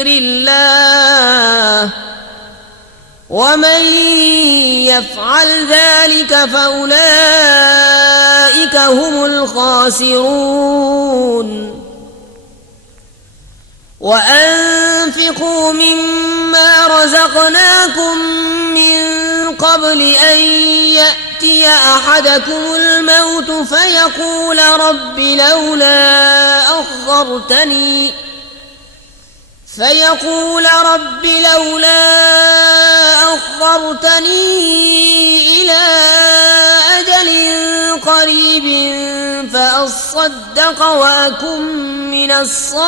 ज़िक्रिल्लाह वमन यफ़अल ज़ालिका फ़उलाइका हुमुल ख़ासिरून वअन्फ़िक़ू मिम्मा रज़क़नाकुम मिन क़ब्ल अन यअतिय अहदकुमुल मौत फ़यक़ूल रब्बि लौला अख़रतनी इला अजलिन क़रीब फ़अصدق वअकुन मिनस्सालिहीन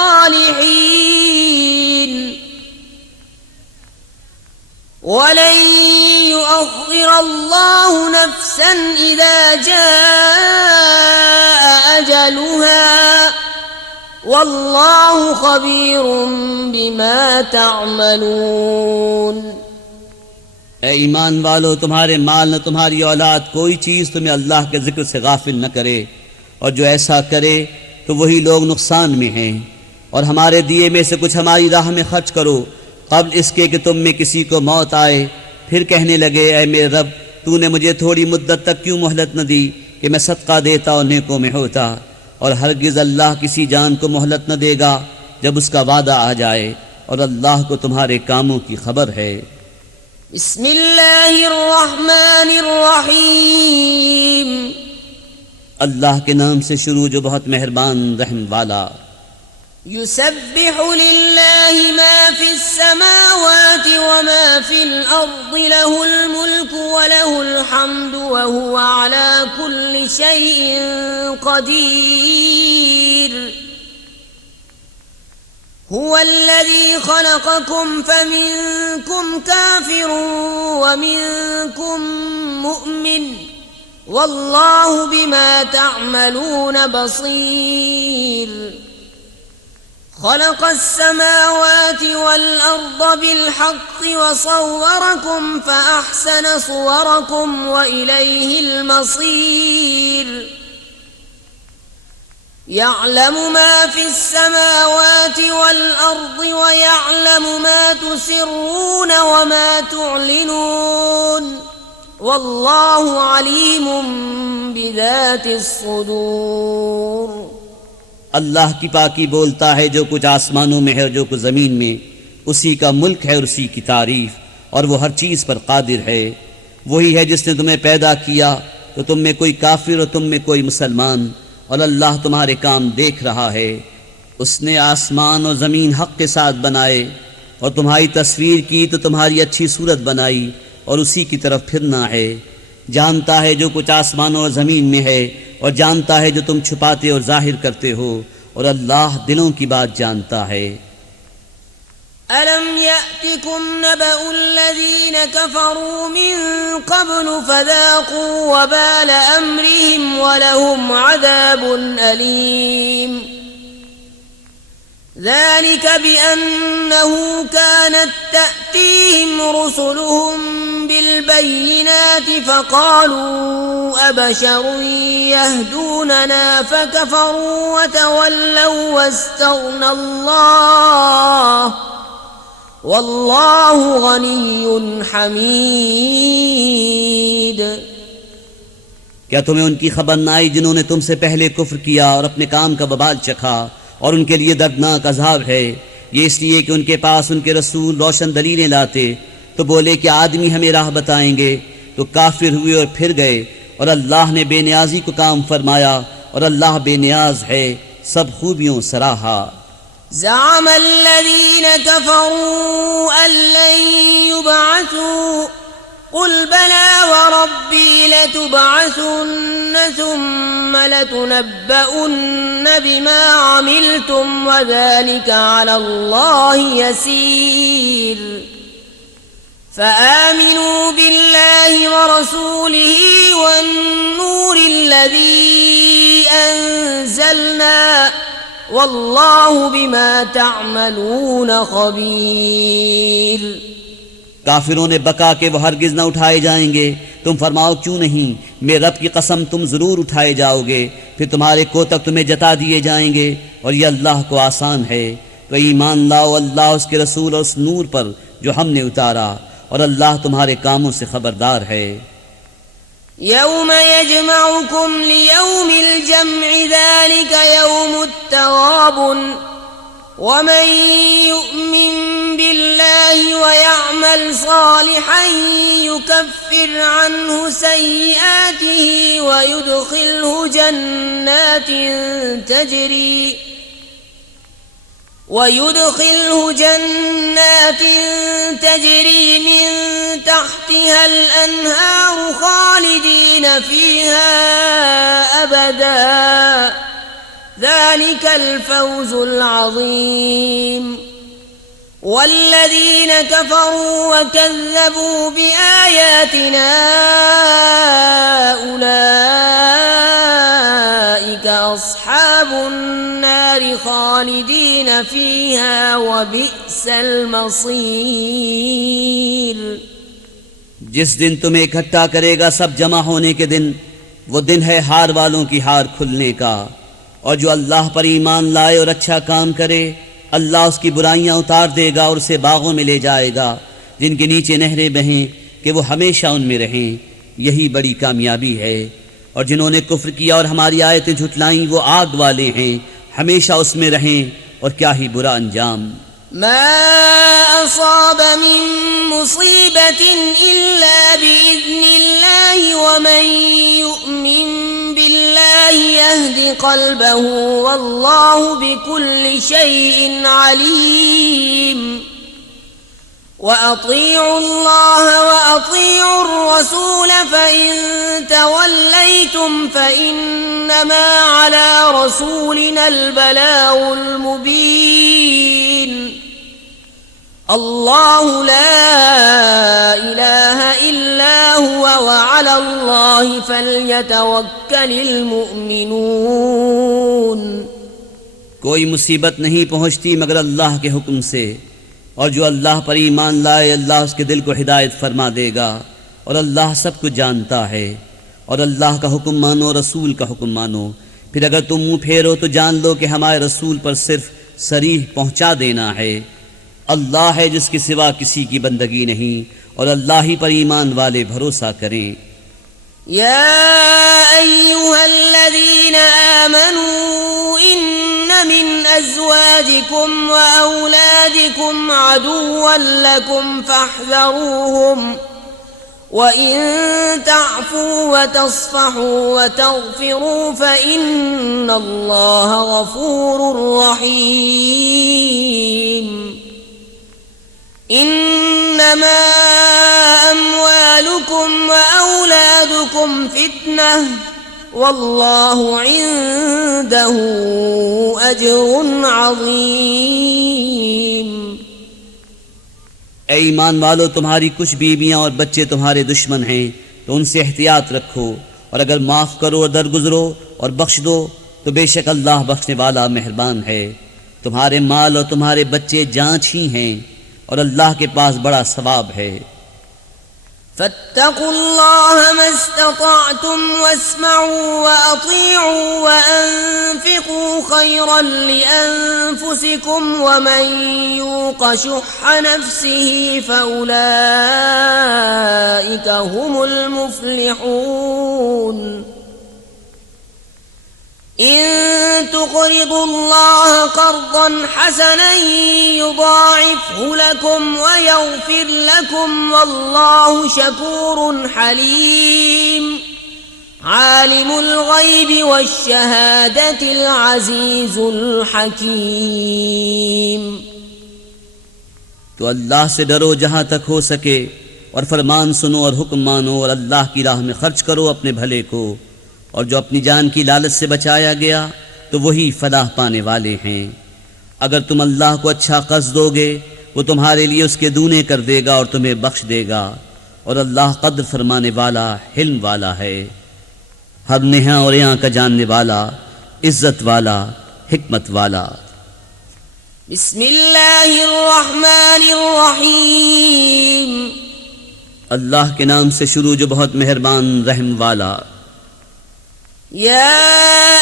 वलन युअख़्खिर अल्लाहु नफ़्सन इज़ा जाअ अजलुहा वल्लाहु ख़बीरुम बिमा तअमलून। ए ईमान वालो, तुम्हारे माल न तुम्हारी औलाद कोई चीज़ तुम्हें अल्लाह के जिक्र से गाफिल न करे, और जो ऐसा करे तो वही लोग नुकसान में हैं। और हमारे दिए में से कुछ हमारी राह में खर्च करो क़ब्ल इसके कि तुम में किसी को मौत आए, फिर कहने लगे ऐ मेरे रब, तूने मुझे थोड़ी मुद्दत तक क्यों मोहलत न दी कि मैं सदका देता और नेकों में होता। और हरगिज़ अल्लाह किसी जान को मोहलत न देगा जब उसका वादा आ जाए, और अल्लाह को तुम्हारे कामों की खबर है। बिस्मिल्लाहिर्रहमानिर्रहीम। अल्लाह के नाम से शुरू जो बहुत मेहरबान रहम वाला। युसब्बिहु लिल्लाहि मा फिस समावाति व मा फिल अर्दि लहुल मुल्कु व लहुल हम्दु व हुवा अला कुल्लि शैइन क़दीर। हुवल्लज़ी ख़लक़कुम फमिनकुम काफ़िरुन व मिनकुम मुअमिन वल्लाहु बिमा तअमलून बसीर। ख़लक़स समावाति वल अर्द बिल हक़्क़ि व सव्वरकुम फ़अहसन सुवरकुम व इलैहिल मसीर। यअलमु मा फिस समावाति वल अर्दि व यअलमु मा तुसिर्रून व मा तुअलिनून वल्लाहु अलीमुम बिज़ातिस सुदूर। अल्लाह की पाकी बोलता है जो कुछ आसमानों में है और जो कुछ ज़मीन में, उसी का मुल्क है और उसी की तारीफ, और वो हर चीज़ पर कादिर है। वही है जिसने तुम्हें पैदा किया तो तुम में कोई काफिर और तुम में कोई मुसलमान, और अल्लाह तुम्हारे काम देख रहा है। उसने आसमान और ज़मीन हक़ के साथ बनाए और तुम्हारी तस्वीर की तो तुम्हारी अच्छी सूरत बनाई, और उसी की तरफ फिरना है। जानता है जो कुछ आसमानों और ज़मीन में है, और जानता है जो तुम छुपाते और जाहिर करते हो, और अल्लाह दिलों की बात जानता है। अलम यअतिकुम नबउल्लज़ीन कफ़रू मिन क़ब्लु फ़ज़ाक़ू वबाल अम्रिहिम वलहुम अज़ाबुन अलीम। ज़ालिक बिअन्नहु कानत तअतीहिम रुसुलुहुम बिलबय्यिनाति फ़क़ालू अबशरुन यहदूनना फ़कफ़रू वतवल्लव वस्तग़ना अल्लाह वल्लाहु गनिय्युन हमीद। क्या तुम्हें उनकी खबर न आई जिन्होंने तुमसे पहले कुफ्र किया और अपने काम का वबाल चखा, और उनके लिए दर्दनाक अज़ाब है। ये इसलिए कि उनके पास उनके रसूल रोशन दलीलें लाते तो बोले कि आदमी हमें राह बताएंगे, तो काफिर हुए और फिर गए। और अल्लाह ने बेनियाजी को काम फरमाया, और अल्लाह बेनियाज है, सब खूबियों सराहा। ज़अमल्लज़ीन कफ़रू अल्लन युबअसू क़ुल बला व रब्बी लतुबअसुन्न सुम्म लतुनब्बउन्न बिमा अमिलतुम व ज़ालिका अलल्लाहि यसीर। फ़आमिनू बिल्लाहि व रसूलिही वन्नूरिल्लज़ी अंज़लना वल्लाहु बिमा तअमलून ख़बीर। काफिरों ने बका के वो हरगिज न उठाए जाएंगे। तुम फरमाओ क्यों नहीं, मेरे रब की कसम तुम जरूर उठाए जाओगे, फिर तुम्हारे कोतक तुम्हें जता दिए जाएंगे, और ये अल्लाह को आसान है। तो ईमान लाओ अल्लाह उसके रसूल और उस नूर पर जो हमने उतारा, और अल्लाह तुम्हारे कामों से खबरदार है। यौम यजमउकुम लियौमिल जम्इ ज़ालिक यौमुत-तग़ाबुन वमन यु'मिन बिल्लाहि व यअमल सालिहन युकफ्फिर अन्हु सय्यिआतिहि व युदखिलहु जन्नात तजरी मिन तहतिहा अल-अन्हार खालिदीन फीहा अबदा ज़ालिकल फ़ौज़ुल अज़ीम। वल्लज़ीन कफ़रू वकज़्ज़बू बिआयातिना उलाइक अस्हाबुन नार खालिदीन फीहा वबिअसल मसीर। जिस दिन तुम्हें इकट्ठा करेगा सब जमा होने के दिन, वो दिन है हार वालों की हार खुलने का। और जो अल्लाह पर ईमान लाए और अच्छा काम करे, अल्लाह उसकी बुराइयां उतार देगा और उसे बागों में ले जाएगा जिनके नीचे नहरें बहें कि वो हमेशा उनमें रहें। यही बड़ी कामयाबी है। और जिन्होंने कुफ्र किया और हमारी आयतें झुटलाईं, वो आग वाले हैं, हमेशा उसमें रहें, और क्या ही बुरा अंजाम। मा असाब मिन मुसीबतिन इल्ला बिइज़्निल्लाहि व मन युमिन बिल्लाहि यहदि क़ल्बहु वल्लाहु बिकुल्लि शैइन अलीम। वअतीअु अल्लाह वअतीअु अर्रसूल फ़इन तवल्लैतुम फ़इन्नमा अला रसूलिनल बलागुल मुबीन। अल्लाहु ला इलाहा इल्ला हुवा व अला अल्लाहि फ़ल्यतवक्कलिल मुअ्मिनून। कोई मुसीबत नहीं पहुँचती मगर अल्लाह के हुक्म से, और जो अल्लाह पर ईमान लाए अल्लाह उसके दिल को हिदायत फरमा देगा, और अल्लाह सब कुछ जानता है। और अल्लाह का हुक्म मानो, रसूल का हुक्म मानो। फिर अगर तुम मुँह फेरो तो जान लो कि हमारे रसूल पर सिर्फ सरीह पहुँचा देना है। अल्लाह है जिसके सिवा किसी की बंदगी नहीं, और अल्लाह ही पर ईमान वाले भरोसा करें। या अय्युहल्लज़ीन आमनू इन्न मिन अज़वाजिकुम व औलादिकुम अदुव्वन लकुम फहज़रूहुम व इन तअफ़ू व तस्फ़हू व तग़फ़िरू फ़इन्नल्लाह गफ़ूरुर रहीम। इन्नमा अम्वालुकुम व औलादुकुम फितनह वल्लाहु इंदहु अज्रुन अज़ीम। ऐ ईमान वालो, तुम्हारी कुछ बीवियां और बच्चे तुम्हारे दुश्मन हैं, तो उनसे एहतियात रखो, और अगर माफ़ करो और दरगुजरो और बख्श दो तो बेशक अल्लाह बख्शने वाला मेहरबान है। तुम्हारे माल और तुम्हारे बच्चे जांच ही हैं, और अल्लाह के पास बड़ा सवाब है। फत्तकुल्लाह मस्तताअतुम वस्मऊ व अतीअू व अनफिकू खैरन लिअनफुसिकुम व मन यूक़ शुह्ह नफ्सिही फउलाइक हुमुल मुफ्लिहून। इन तुक़रिदुल्लाह क़र्ज़न हसनन युज़ाइफ़हु लकुम व यग़फ़िर लकुम वल्लाहु शकूरुन हलीम। आलिमुल ग़ैबि वश्शहादतिल अज़ीज़ुल हकीम। तो अल्लाह से डरो जहाँ तक हो सके, और फरमान सुनो और हुक्म मानो, और अल्लाह की राह में खर्च करो अपने भले को। और जो अपनी जान की लालच से बचाया गया तो वही फलाह पाने वाले हैं। अगर तुम अल्लाह को अच्छा कर्ज दोगे, वो तुम्हारे लिए उसके दूने कर देगा और तुम्हें बख्श देगा। और अल्लाह कद्र फरमाने वाला, हिल्म वाला है, हर नेहा और यहाँ का जानने वाला, इज्जत वाला, हिकमत वाला। बिस्मिल्लाहिर्रहमानिर्रहीम। अल्लाह के नाम से शुरू जो बहुत मेहरबान रहम वाला। या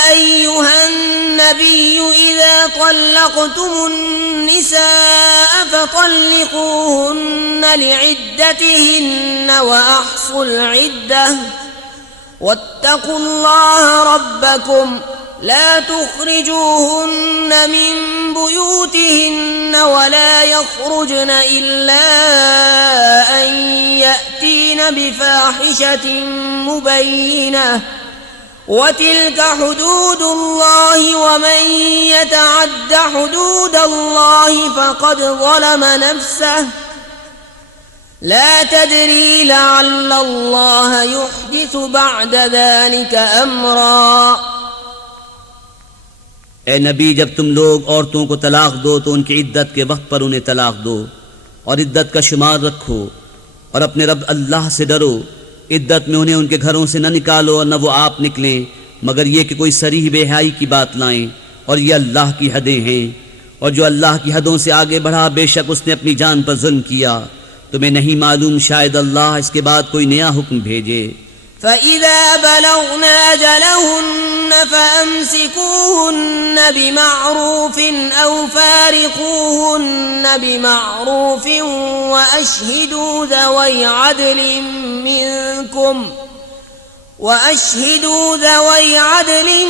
अय्युहन النبي إذا طلقتم النساء فطلقوهن لعدتهن وأحصوا العدة واتقوا الله ربكم لا تخرجوهن من بيوتهن ولا يخرجن إلا أن يأتين بفاحشة مبينة وتلك حدود الله ومن يتعد حدود الله فقد ظلم نفسه لا تدري لعل الله يحدث بعد ذلك أمرا. ए नबी, जब तुम लोग औरतों को तलाक दो तो उनकी इद्दत के वक्त पर उन्हें तलाक दो और इद्दत का शुमार रखो और अपने रब अल्लाह से डरो। इद्दत में उन्हें उनके घरों से न निकालो और न वो आप निकलें, मगर ये कि कोई सरीह बेहयाई की बात लाएं, और ये अल्लाह की हदें हैं। और जो अल्लाह की हदों से आगे बढ़ा, बेशक उसने अपनी जान पर जुल्म किया। तुम्हें नहीं मालूम शायद अल्लाह इसके बाद कोई नया हुक्म भेजे। فإذا بلغن أجلهن فأمسكوهن بمعروف أو فارقوهن بمعروف وأشهدوا ذوي عدل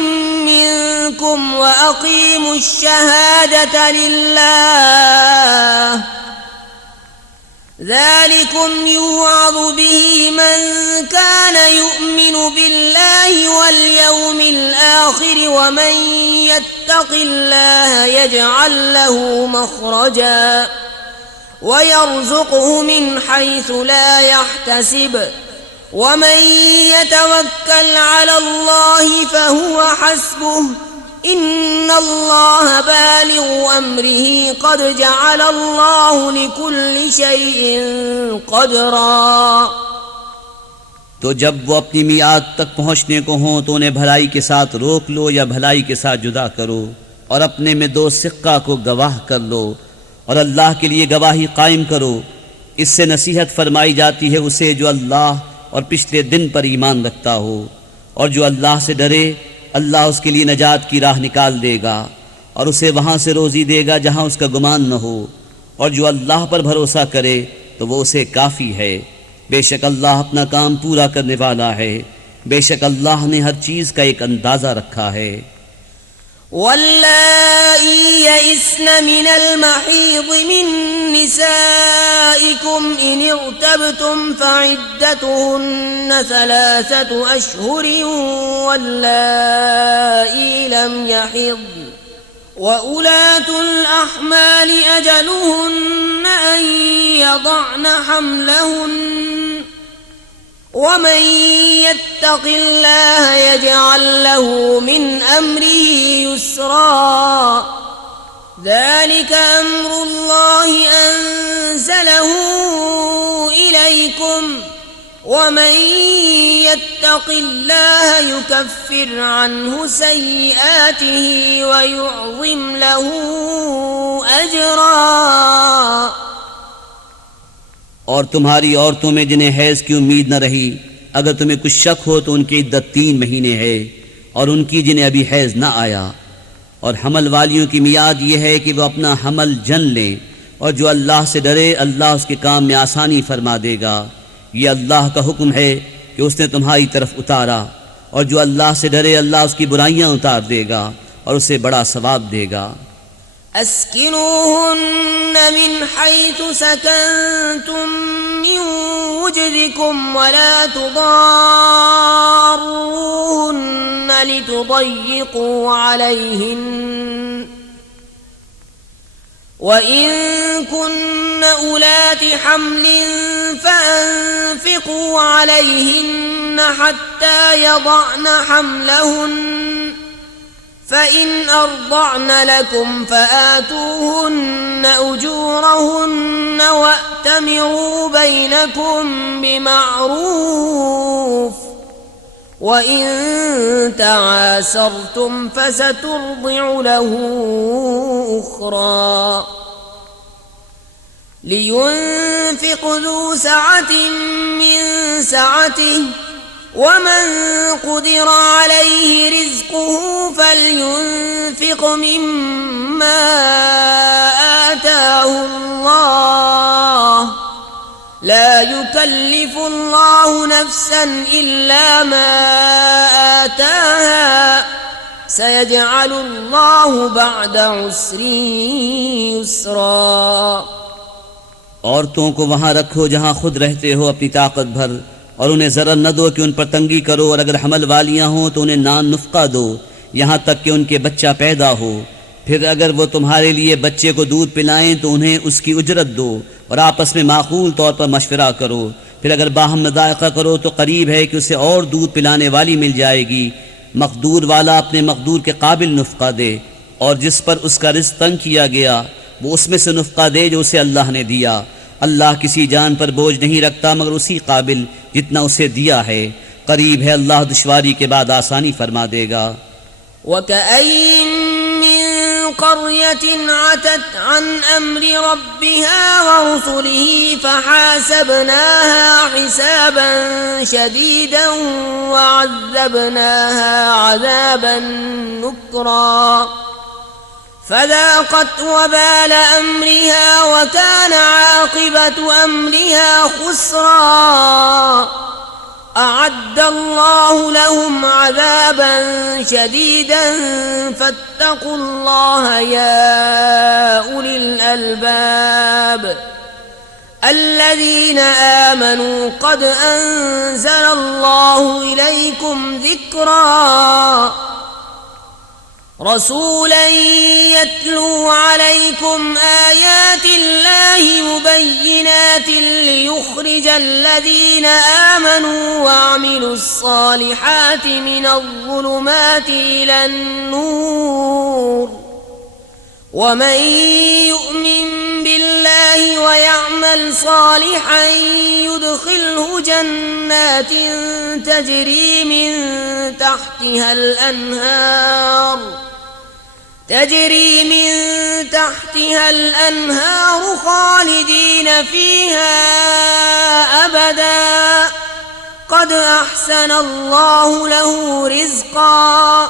منكم وأقيموا الشهادة لله ذلكم يوعظ به من كان يؤمن بالله واليوم الآخر ومن يتق الله يجعل له مخرجا ويرزقه من حيث لا يحتسب ومن يتوكل على الله فهو حسبه إن الله بالغ أمره قد جعل الله لكل شيء قدرا. तो जब वो अपनी मियाद तक पहुँचने को हों तो उन्हें भलाई के साथ रोक लो या भलाई के साथ जुदा करो और अपने में दो सिक्का को गवाह कर लो और अल्लाह के लिए गवाही कायम करो। इससे नसीहत फरमाई जाती है उसे जो अल्लाह और पिछले दिन पर ईमान रखता हो, और जो अल्लाह से डरे अल्लाह उसके लिए नजात की राह निकाल देगा और उसे वहाँ से रोज़ी देगा जहाँ उसका गुमान न हो, और जो अल्लाह पर भरोसा करे तो वो उसे काफ़ी है। बेशक अल्लाह अपना काम पूरा करने वाला है। बेशक अल्लाह ने हर चीज़ का एक अंदाज़ा रखा है। वल्लाई यइस्न मिनल महीद मिन निसाइकुम इन इर्तबतुम फइद्दतुहुन्न सलासतु अशहुरिन वल्लाई लम यहिद वउलातुल अहमाल अजलुहुन्न अन यضعन हमलहुन्न वमन यत्तक़िल्लाह यजअल लहू मिन अम्रिही युस्रा ज़ालिक अम्रुल्लाहि अंज़लहू इलैकुम वमन यत्तक़िल्लाह युकफ्फिर अन्हु सय्यिआतिही वयुअज़िम लहू अजरा। और तुम्हारी औरतों में जिन्हें हैज़ की उम्मीद न रही, अगर तुम्हें कुछ शक हो तो उनकी इद्दत 3 महीने है, और उनकी जिन्हें अभी हैज़ न आया। और हमल वालियों की मियाद ये है कि वह अपना हमल जन लें, और जो अल्लाह से डरे अल्लाह उसके काम में आसानी फरमा देगा। ये अल्लाह का हुक्म है कि उसने तुम्हारी तरफ उतारा, और जो अल्लाह से डरे अल्लाह उसकी बुराइयाँ उतार देगा और उसे बड़ा सवाब देगा। अस्किनूहुन्न मिन हैथु सकंतुम मिन वुजदिकुम वला तुदार्रूहुन्न लितुضय्यिकू अलैहिन्न वइन कुन्न उलाति हम्लिन फअन्फिकू अलैहिन्न हत्ता यضعन हम्लहुन्न فإن أرضعن لكم فآتوهن أجورهن وأتمروا بينكم بمعروف وإن تعاسرتم فسترضع له أخرى لينفق ذو سعة من سعته ومن قدر عليه رزقه فلينفق مما آتاه الله لا يكلف الله نفسا إلا ما آتاها سيجعل الله بعد عسر يسرا। औरतों को वहां रखो जहां खुद रहते हो अपनी ताकत भर, और उन्हें जरा न दो कि उन पर तंगी करो, और अगर हमल वालियां हों तो उन्हें नान नुफ्का दो यहाँ तक कि उनके बच्चा पैदा हो। फिर अगर वो तुम्हारे लिए बच्चे को दूध पिलाएं तो उन्हें उसकी उजरत दो, और आपस में माकूल तौर पर मशवरा करो। फिर अगर बाहम दायका करो तो करीब है कि उसे और दूध पिलाने वाली मिल जाएगी। मकदूर वाला अपने मकदूर के काबिल नुफ्का दे, और जिस पर उसका रिज़्क़ तंग किया गया वो उसमें से नुफ्का दे जो उसे अल्लाह ने दिया। अल्लाह किसी जान पर बोझ नहीं रखता मगर उसी काबिल जितना उसे दिया है। करीब है अल्लाह दुश्वारी के बाद आसानी फरमा देगा। वकअय्यिन मिन क़र्यतिन अतत अन अम्रि रब्बिहा वरुसुलिही फहासबनाहा हिसाबन शदीदन वअज़्ज़बनाहा अज़ाबन नुक्रा फज़ाक़त वबाल अम्रिहा वकान आक़िबतु अम्रिहा खुस्रा अअद्दल्लाहु लहुम अज़ाबन शदीदन फत्तक़ुल्लाह या उलिल अलबाब अल्लज़ीना आमनू क़द अंज़लल्लाहु इलैकुम ज़िक्रा रसूलन यत्लू अलैकुम आयातिल्लाहि मुबय्यिनातिन लियुख़्रिजल्लज़ीना आमनू वअमिलुस्सालिहाति मिनज़्ज़ुलुमाति इलन्नूर वमन यु'मिन बिल्लाहि वयअमल सालिहन युदखिलहु जन्नातिन तजरी मिन तहतिहा الأنهار خالدين فيها أبدا قد أحسن الله له رزقا।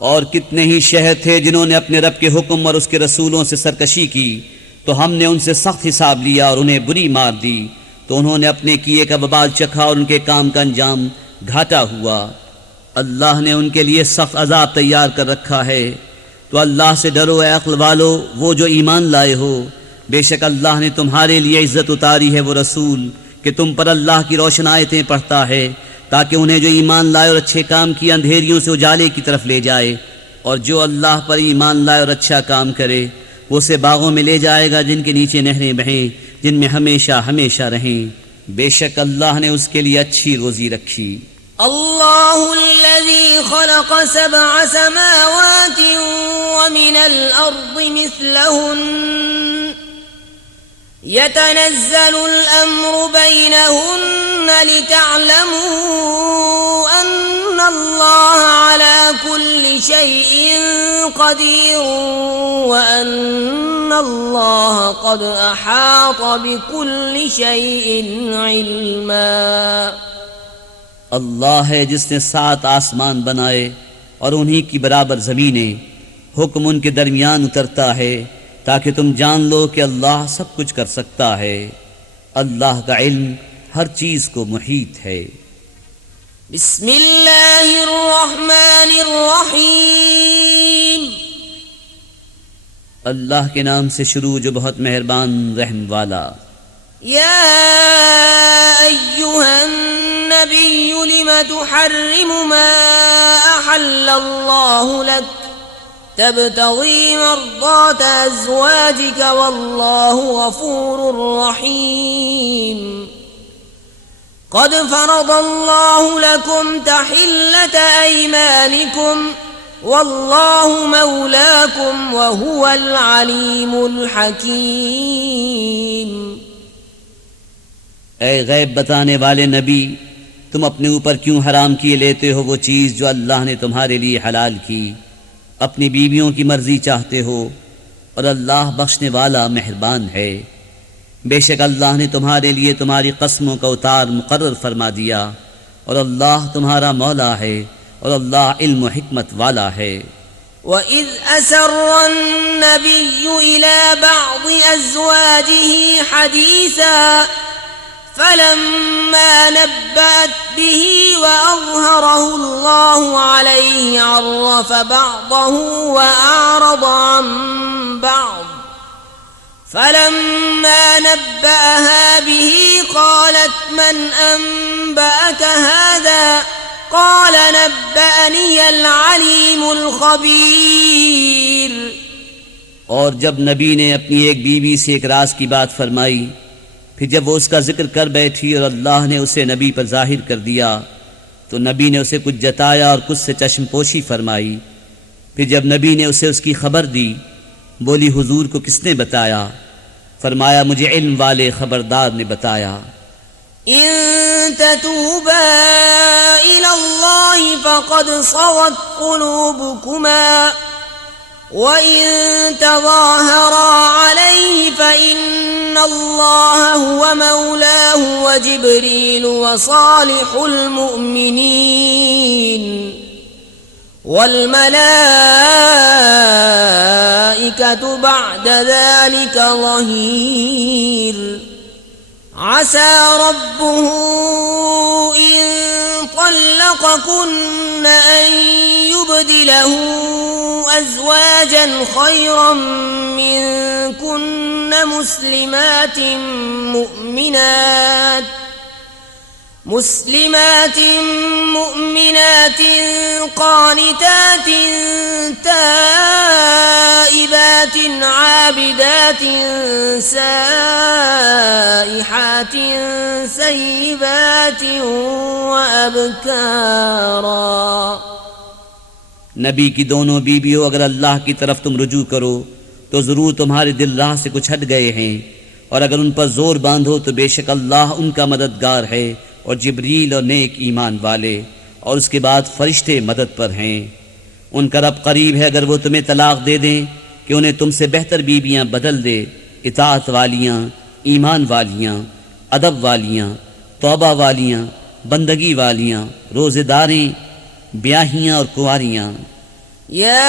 और कितने ही शहर थे जिन्होंने अपने रब के हुक्म और उसके रसूलों से सरकशी की, तो हमने उनसे सख्त हिसाब लिया और उन्हें बुरी मार दी, तो उन्होंने अपने किए का बबाल चखा और उनके काम का अंजाम घाटा हुआ। अल्लाह ने उनके लिए सख्त अजाब तैयार कर रखा है। तो अल्लाह से डरो ए अक्ल वालो, वो जो ईमान लाए हो। बेशक अल्लाह ने तुम्हारे लिए इज्जत उतारी है वो रसूल कि तुम पर अल्लाह की रोशन आयतें पढ़ता है, ताकि उन्हें जो ईमान लाए और अच्छे काम किए अंधेरियों से उजाले की तरफ ले जाए। और जो अल्लाह पर ईमान लाए और अच्छा काम करे वो उसे बागों में ले जाएगा जिनके नीचे नहरें बहें, जिनमें हमेशा हमेशा रहें। बेशक अल्लाह ने उसके लिए अच्छी रोजी रखी। अल्लाहुल्लज़ी खलक़ सबअ समावाति व मिनल अर्दि मिस्लहुन्न यतनज़्ज़लुल अम्रु बैनहुन्न लितअलमू अन्नल्लाह अला कुल्लि शैइन क़दीर व अन्नल्लाह क़द अहात बिकुल्लि शैइन इल्मा। अल्लाह है जिसने 7 आसमान बनाए और उन्हीं की बराबर ज़मीनें, हुक्म उनके दरमियान उतरता है ताकि तुम जान लो कि अल्लाह सब कुछ कर सकता है। अल्लाह का इल्म हर चीज को मुहीत है। बिस्मिल्लाहिर रहमानिर रहीम। अल्लाह के नाम से शुरू जो बहुत मेहरबान रहम वाला। या अय्युहन नबिय्यु लिमा तुहर्रिमु मा अहल्लल्लाहु लक तबतगी मर्दात अज़वाजिक वल्लाहु गफूरुर रहीम। क़द फ़रज़ल्लाहु लकुम तहिल्लत ऐमानिकुम वल्लाहु मौलाकुम वहुवल अलीमुल हकीम। ऐ गैब बताने वाले नबी, तुम अपने ऊपर क्यों हराम किए लेते हो वो चीज़ जो अल्लाह ने तुम्हारे लिए हलाल की? अपनी बीवियों की मर्जी चाहते हो और अल्लाह बख्शने वाला मेहरबान है। बेशक अल्लाह ने तुम्हारे लिए तुम्हारी कस्मों का उतार मुकर्रर फरमा दिया और अल्लाह तुम्हारा मौला है और अल्लाह इल्म व हिकमत वाला है। وإذ أسر النبي إلى بعض أزواجه حديثا فلما نبأت به وأظهره الله عليه عرف بعضه وأعرض عن بعض فلما نبأها به قالت من أنبأك هذا قال نبأني العليم الخبيर। और जब नबी ने अपनी एक बीवी से एक राज की बात फरमाई, फिर जब वो उसका जिक्र कर बैठी और अल्लाह ने उसे नबी पर जाहिर कर दिया तो नबी ने उसे कुछ जताया और कुछ से चश्मपोशी फरमाई। फिर जब नबी ने उसे उसकी खबर दी, बोली हुजूर को किसने बताया? फरमाया मुझे इल्म वाले खबरदार ने बताया। इन ततूबा इलल्लाहि फ़क़द सग़त क़ुलूबुकुमा व इन तज़ाहरा अलैहि फ़इन्नल्लाह हुवा मौलाहु व जिब्रील व सालिहुल मुअमिनीन वल मलाइकतु बअद ज़ालिका ज़हीर। आसा रब्बुहु इन तल्लक़कुन्न अन युबदिलहु अज़वाजन खैरन मिनकुन्न मुस्लिमातिन मुअमिनातिन क़ानितातिन ताइबातिन आबिदातिन साइहातिन सय्यिबातिन व अबकारा। नबी की दोनों बीवियों, अगर अल्लाह की तरफ तुम रुजू करो तो ज़रूर तुम्हारे दिल राह से कुछ हट गए हैं, और अगर उन पर जोर बांधो तो बेशक अल्लाह उनका मददगार है और जिब्रील और नेक ईमान वाले, और उसके बाद फरिश्ते मदद पर हैं। उनका रब करीब है अगर वो तुम्हें तलाक दे दें कि उन्हें तुमसे बेहतर बीबियां बदल दे, इताअत वालियां, ईमान वालियां, अदब वालियां, तौबा वालियां, बंदगी वालियां, रोज़ेदारें, ब्याहियां और कुंवारियां। या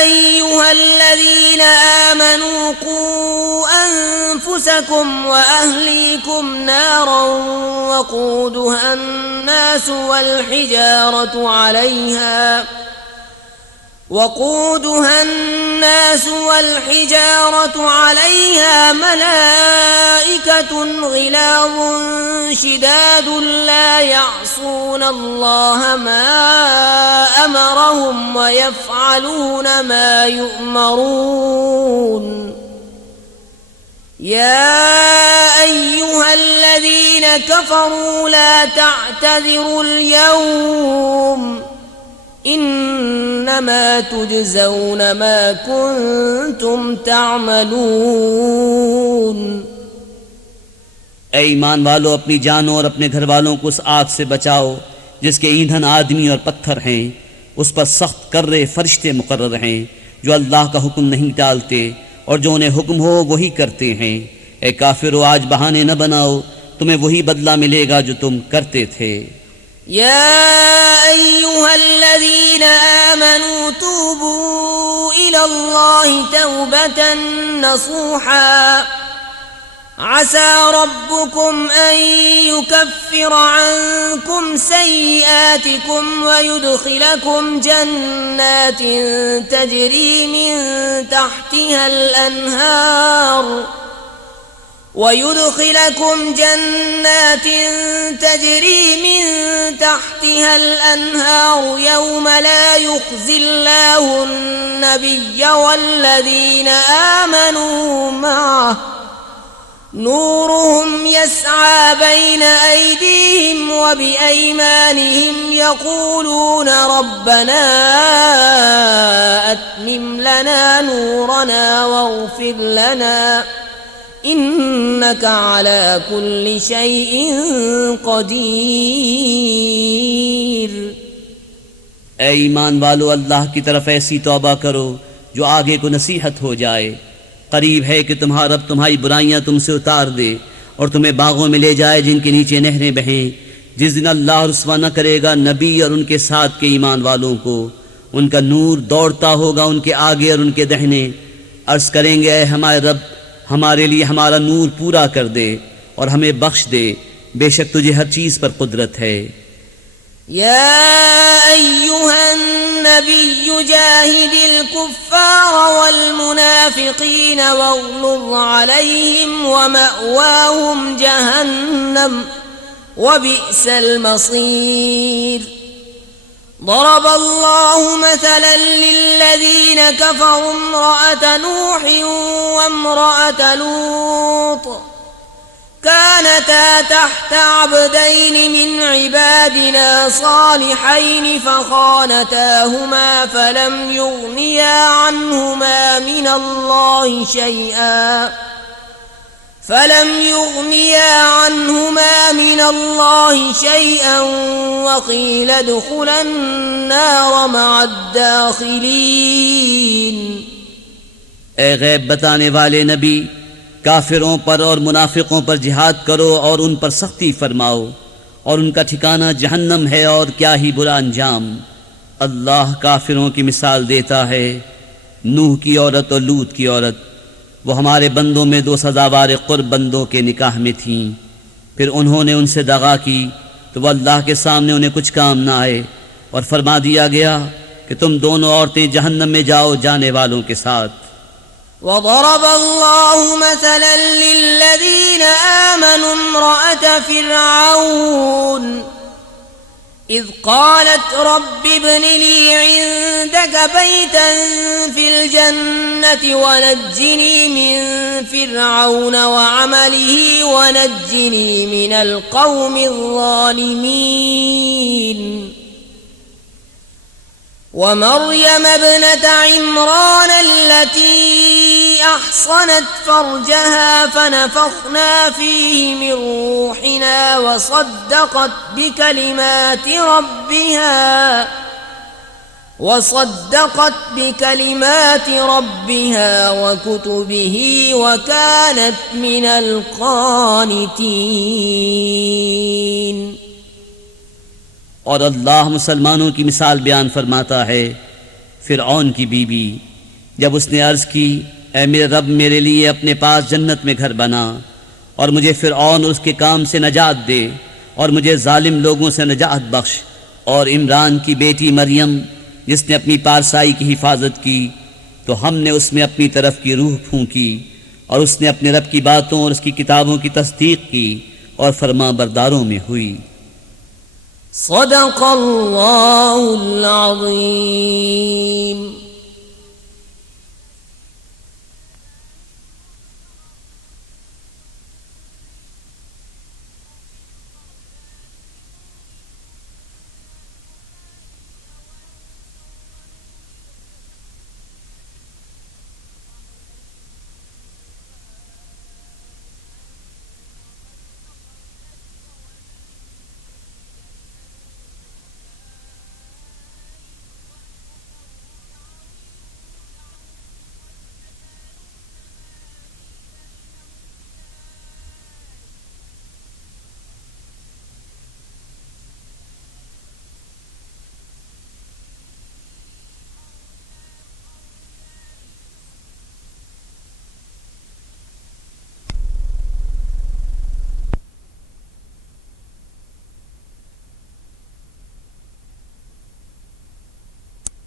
अय्युहल्लज़ीना आमनू क़ू अन्फुसकुम व अहलीकुम नारन वक़ूदुहा अन्नासु वल हिजारतु अलैहा मलाइकतुन ग़िलाज़ुन शिदादुन ला यअसून अल्लाह मा अमरहुम व यफ़अलून मा युअमरून। या अय्युहल्लज़ीना कफ़रू ला तअतज़िरुल यौम इन्नमा तुजज़ौन मा कुन्तुम तअमलून। ऐ ईमान वालों, अपनी जानों और अपने घर वालों को उस आग से बचाओ जिसके ईंधन आदमी और पत्थर हैं। उस पर सख्त कर्रे फरिश्ते मुकर्रर हैं जो अल्लाह का हुक्म नहीं टालते और जो उन्हें हुक्म हो वही करते हैं। ऐ काफिरो, आज बहाने न बनाओ, तुम्हें वही बदला मिलेगा जो तुम करते थे। या अय्युहल्लज़ीना आमनू तूबू इलल्लाहि तौबतन नसूहा आसा रब्बुकुम अन युकफ्फिर अन्कुम सय्यिआतिकुम व युदखिलकुम जन्नातिन तजरी मिन तहतिहल अन्हार ويدخلكم جنات تجري من تحتها الأنهار يوم لا يخزي الله النبي والذين آمنوا معه نورهم يسعى بين أيديهم وبأيمانهم يقولون ربنا أتمم لنا نورنا واغفر لنا इन्नका अला कुल्लि शैइन क़दीर। ऐ ईमान वालो, अल्लाह की तरफ ऐसी तौबा करो जो आगे को नसीहत हो जाए। करीब है कि तुम्हारा रब तुम्हारी बुराइयां तुमसे उतार दे और तुम्हें बागों में ले जाए जिनके नीचे नहरें बहें, जिस दिन अल्लाह रुस्वा न करेगा नबी और उनके साथ के ईमान वालों को। उनका नूर दौड़ता होगा उनके आगे और उनके दाहिने। अर्ज करेंगे, ऐ हमारे रब, हमारे लिए हमारा नूर पूरा कर दे और हमें बख्श दे, बेशक तुझे हर चीज पर कुदरत है। या अय्युहन नबिय्यु जाहिदिल कुफ्फार वल मुनाफिकीन वग़्लुज़ अलैहिम वमअवाहुम जहन्नम वबिअसल मसीर। ضرب الله مثلا للذين كفروا امرأة نوح وامرأة لوط كانتا تحت عبدين من عبادنا صالحين فخانتاهما فلم يغنيا عنهما من الله شيئا وقيل ادخلا النار مع الداخلين۔ ए गैब बताने वाले नबी, काफिरों पर और मुनाफिकों पर जिहाद करो और उन पर सख्ती फरमाओ और उनका ठिकाना जहन्नम है और क्या ही बुरा अंजाम। अल्लाह काफिरों की मिसाल देता है। नूह की औरत और लूत की औरत, वो हमारे बंदों में दो सजावार कुर्ब बंदों के निकाह में थीं। फिर उन्होंने उनसे दगा की तो वह अल्लाह के सामने उन्हें कुछ काम न आए और फरमा दिया गया कि तुम दोनों औरतें जहन्नम में जाओ जाने वालों के साथ। وضرب الله مثلا للذين آمنوا امرأة فرعون إذ قالت رب ابن لي عندك بيتا في الجنة ونجني من فرعون وعمله ونجني من القوم الظالمين۔ ومريم ابنة عمران التي أحصنت فرجها فنفخنا فيه من روحنا وصدقت بكلمات ربها وكتبه وكانت من القانتين۔ और अल्लाह मुसलमानों की मिसाल बयान फरमाता है। फिरऔन की बीबी, जब उसने अर्ज की, ऐ मेरे रब, मेरे लिए अपने पास जन्नत में घर बना और मुझे फिरऔन और उसके काम से नजात दे और मुझे जालिम लोगों से नजात बख्श। और इमरान की बेटी मरियम, जिसने अपनी पारसाई की हिफाजत की, तो हमने उसमें अपनी तरफ की रूह फूंकी और उसने अपने रब की बातों और उसकी किताबों की तस्दीक की और फरमा बरदारों में हुई। सदक़ल्लाहुल अज़ीम।